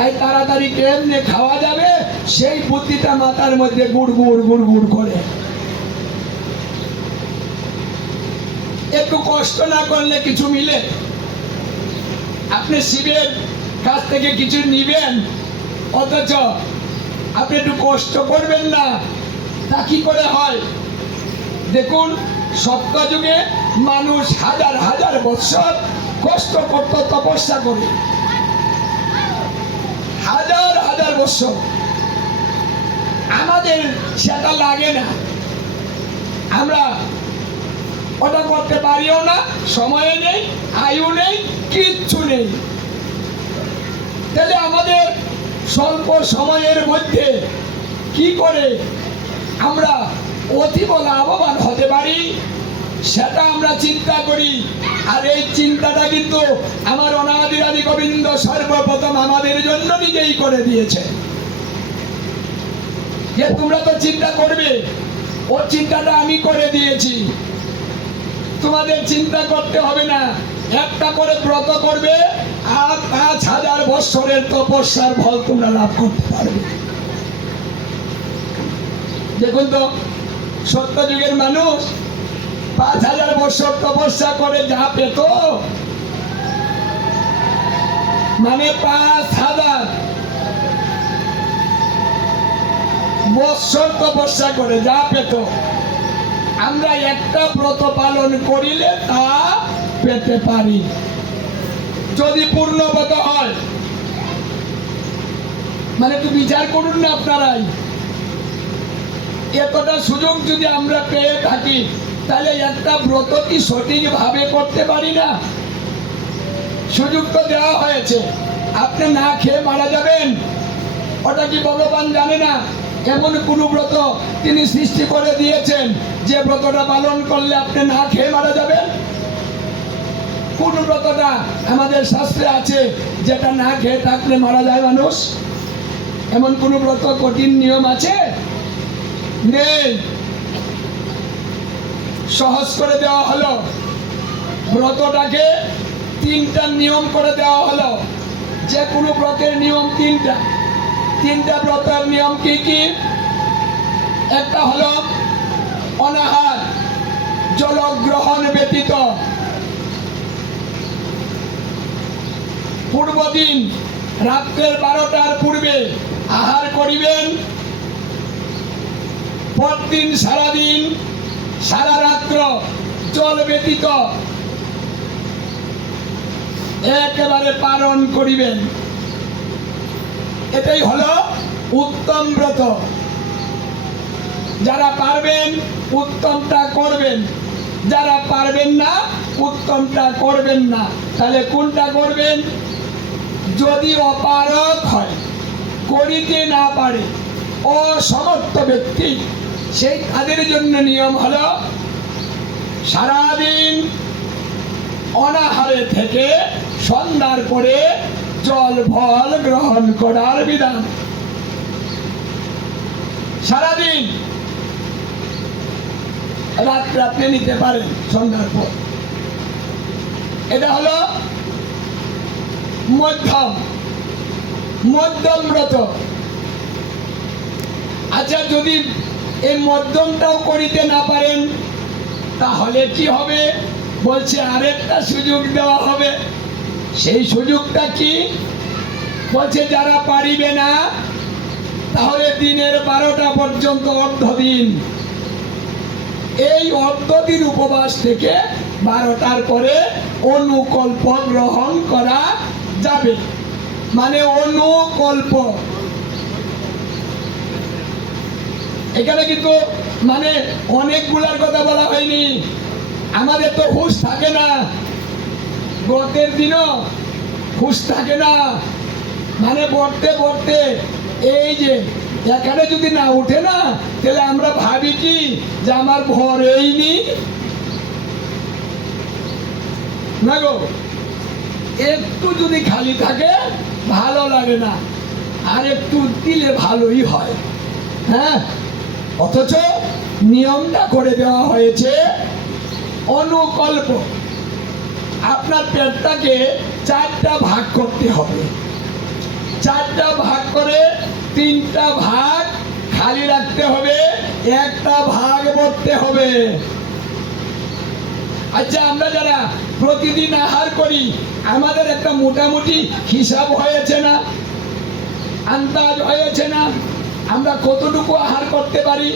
তাই তাড়াতাড়ি কেমনে খাওয়া যাবে সেই বুদ্ধিটা মাথার মধ্যে গুড় গুড় গুড় গুড় করে। একটু কষ্ট না করলে কিছু মিলে? আপনি শিবের কাছ থেকে কিছু নিবেন, অথচ আপনি একটু কষ্ট করবেন না, তা কি করে হয়? দেখুন, সত্যযুগে মানুষ হাজার হাজার বছর কষ্ট করত, তপস্যা করে, হাজার হাজার বছর। আমাদের সেটা লাগে না, আমরা ওটা করতে পারিও না, সময় নেই, আয়ু নেই, কিচ্ছু নেই। তাহলে আমাদের স্বল্প সময়ের মধ্যে কি করে আমরা অতীব লাভবান হতে পারি সেটা আমরা চিন্তা করি। আর এই চিন্তাটা কিন্তু আমার অনাদিরাদি গোবিন্দ সর্বপ্রথম আমাদের জন্য নিজেই করে দিয়েছে, যে তোমরা তো চিন্তা করবে, ওর চিন্তাটা আমি করে দিয়েছি, তোমাদের চিন্তা করতে হবে না। একটা করে ব্রত করবে আর 5000 বৎসরের তপস্যার ফল তোমরা লাভ করতে পারবে। দেখুন তো, সত্যযুগের মানুষ 5000 বৎসর তপস্যা করে যা পেত, মানে 5000 বৎসর তপস্যা করে যা পেত, আমরা একটা ব্রত পালন করিলে তা পেতে পারি, যদি পূর্ণ ব্রত হয়। মানে একটু বিচার করুন না আপনারাই, এতটা সুযোগ যদি আমরা পেয়ে থাকি, তাহলে একটা ব্রত কি সঠিকভাবে করতে পারি না? সুযোগ তো দেওয়া হয়েছে, আপনি না খেয়ে মারা যাবেন, ওটা কি ভগবান জানে না? এমন কোন ব্রত তিনি সৃষ্টি করে দিয়েছেন যে ব্রতটা পালন করলে আপনি না খেয়ে মারা যাবেন? কোন ব্রতটা আমাদের শাস্ত্রে আছে যেটা না খেয়ে থাকলে মারা যায় মানুষ? এমন কোন ব্রত কঠিন নিয়ম আছে? নেই। সহজ করে দেওয়া হলো, ব্রতটাকে 3টা নিয়ম করে দেওয়া হলো। যে কোনো ব্রতের নিয়ম 3টা। 3টা ব্রতের নিয়ম কি কি? একটা হলো অনাহার, জলগ্রহণ ব্যতীত। পূর্বদিন রাত্রের 12টার পূর্বে আহার করিবেন, পরদিন সারাদিন সারা রাত্র জল ব্যতীত একেবারে পালন করিবেন। এটাই হলো উত্তম ব্রত। যারা পারবেন উত্তমটা করবেন, যারা পারবেন না উত্তমটা করবেন না। তাহলে কোনটা করবেন? যদি অপারগ হয়, করিতে না পারে, অসমর্থ ব্যক্তি, সেই তাদের জন্য নিয়ম হলো সারাদিন অনাহারে থেকে সন্ধ্যার পরে জল ফল গ্রহণ করার বিধান। সারাদিন, রাত্রে আপনি নিতে পারেন সন্ধ্যার পর। এটা হলো মধ্যম ব্রত। আচ্ছা, যদি এই মধ্যমটাও করিতে না পারেন তাহলে কি হবে? বলছে আরেকটা সুযোগ দেওয়া হবে। সেই সুযোগটা কি? বলছে যারা পারিবে না তাহলে দিনের 12টা পর্যন্ত অর্ধদিন, এই অর্ধদিন উপবাস থেকে 12টার পরে অনুকল্প গ্রহণ করা যাবে। মানে অনুকল্প, এখানে কিন্তু মানে অনেকগুলার কথা বলা হয়নি। আমাদের তো হুঁশ থাকে না, ব্রতের দিনও হুঁশ থাকে না। মানে পড়তে এই যে এখানে যদি না উঠে না, তাহলে আমরা ভাবি কি যে আমার ভর এইনি না গো। একটু যদি খালি থাকে ভালো লাগে না, আর একটু দিলে ভালোই হয়। হ্যাঁ, অথচ নিয়মটা করে দেওয়া হয়েছে অনুকল্প। আপনার পেটটাকে 4টা ভাগ করতে হবে। 4টা ভাগ করে 3টা ভাগ খালি রাখতে হবে, একটা ভাগ ভরতে হবে। আচ্ছা, আমরা যারা প্রতিদিন আহার করি আমাদের একটা মোটামুটি হিসাব হয়েছে না, আন্দাজ হয়েছে না আমরা কতটুকু আহার করতে পারি?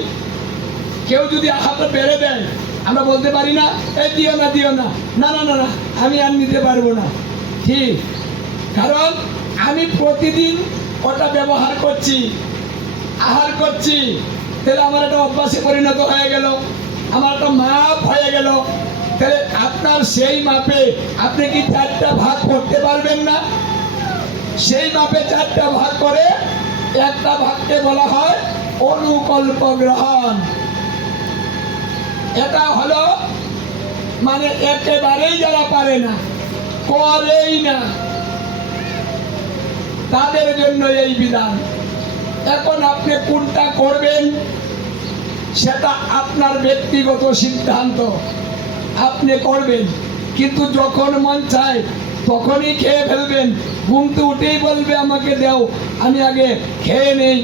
কেউ যদি আহারটা বেড়ে দেয় আমরা বলতে পারি না, এই দিও না দিও না, না না না না আমি আর নিতে পারবো না। ঠিক, কারণ আমি প্রতিদিন ওটা ব্যবহার করছি, আহার করছি, তাহলে আমার একটা অভ্যাসে পরিণত হয়ে গেল, আমার একটা মাপ হয়ে গেল। তাহলে আপনার সেই মাপে আপনি কি 4টা ভাগ করতে পারবেন না? সেই মাপে 4টা ভাগ করে একটা ভাগকে বলা হয় অনুকল্প গ্রহণ। এটা হলো মানে একেবারেই যারা পারে না, করেই না, তাদের জন্য এই বিধান। এখন আপনি কোনটা করবেন সেটা আপনার ব্যক্তিগত সিদ্ধান্ত, আপনি করবেন, কিন্তু যখন মন চায় তখনই খেয়ে ফেলবেন। ঘুমতে উঠেই বলবে আমাকে দাও, আমি আগে খেয়ে নেই।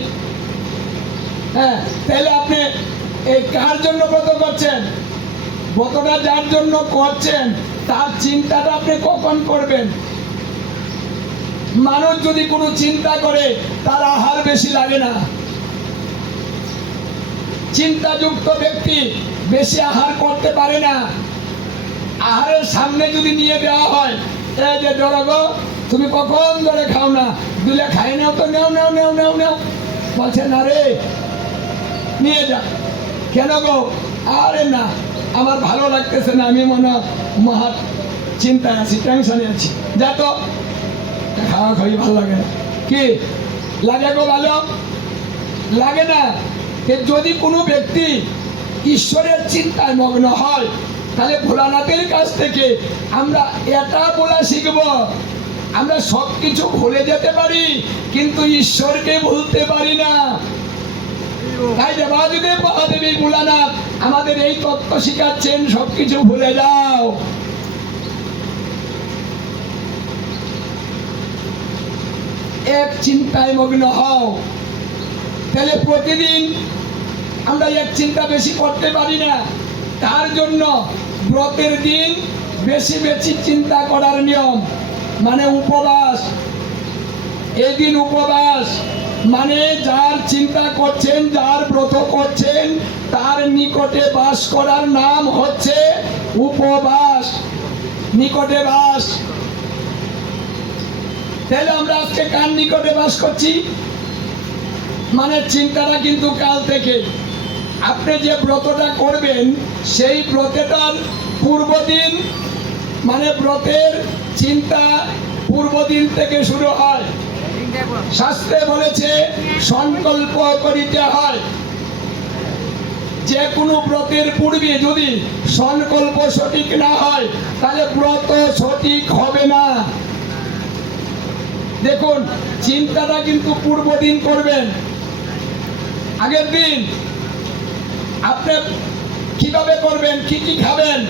হ্যাঁ, তাহলে আপনি এই কার জন্য ব্রত করছেন? ব্রতটা যার জন্য করছেন তার চিন্তাটা আপনি কখন করবেন? মানুষ যদি কোনো চিন্তা করে তার আহার বেশি লাগে না। চিন্তাযুক্ত ব্যক্তি বেশি আহার করতে পারে না। আহারের সামনে যদি নিয়ে দেওয়া হয়, এই যে ধরো গো তুমি কখন ধরে খাও না, দিলে খাই নাও তো, নেও নেও নেও নেও নেও, বলছে না রে নিয়ে যা। কেন গো? আরে না আমার ভালো লাগতেছে না, আমি মনে মহা চিন্তায় আছি, টেনশনে আছি, যা তো। খাওয়া খাওয়াই ভালো লাগে না। কি লাগে গো? ভালো লাগে না। যদি কোনো ব্যক্তি ঈশ্বরের চিন্তায় মগ্ন হয় তাহলে ভোলানাথের কাছ থেকে আমরা এটা বলা শিখব, আমরা সব কিছু ভুলে যেতে পারি কিন্তু ঈশ্বরকে ভুলতে পারি না। তাই দেবাদিদেব মহাদেবী ভোলানাথ আমাদের এই তত্ত্ব শিখাচ্ছেন, সবকিছু ভুলে যাও। এক চিন্তায় মগ্ন হও। তাহলে প্রতিদিন আমরা এক চিন্তা বেশি করতে পারি না, তার জন্য ব্রতের দিন বেশি বেশি চিন্তা করার নিয়ম, মানে উপবাস। এদিন উপবাস মানে যার চিন্তা করছেন, যার ব্রত করছেন তার নিকটে বাস করার নাম হচ্ছে উপবাস, নিকটে বাস। তাহলে আমরা আজকে কার নিকটে বাস করছি? মানে চিন্তাটা কিন্তু কাল থেকে আপনি যে ব্রতটা করবেন সেই ব্রতটার পূর্বদিন, মানে ব্রতের চিন্তা পূর্বদিন থেকে শুরু হয়। শাস্ত্রে বলেছে সংকল্প করিতে হয়। যে কোনো ব্রতের পূর্বে যদি সংকল্প সঠিক না হয় তাহলে ব্রত সঠিক হবে না। দেখুন, চিন্তাটা কিন্তু পূর্বদিন করবেন। আগের দিন আপনি কিভাবে করবেন, কি কি খাবেন,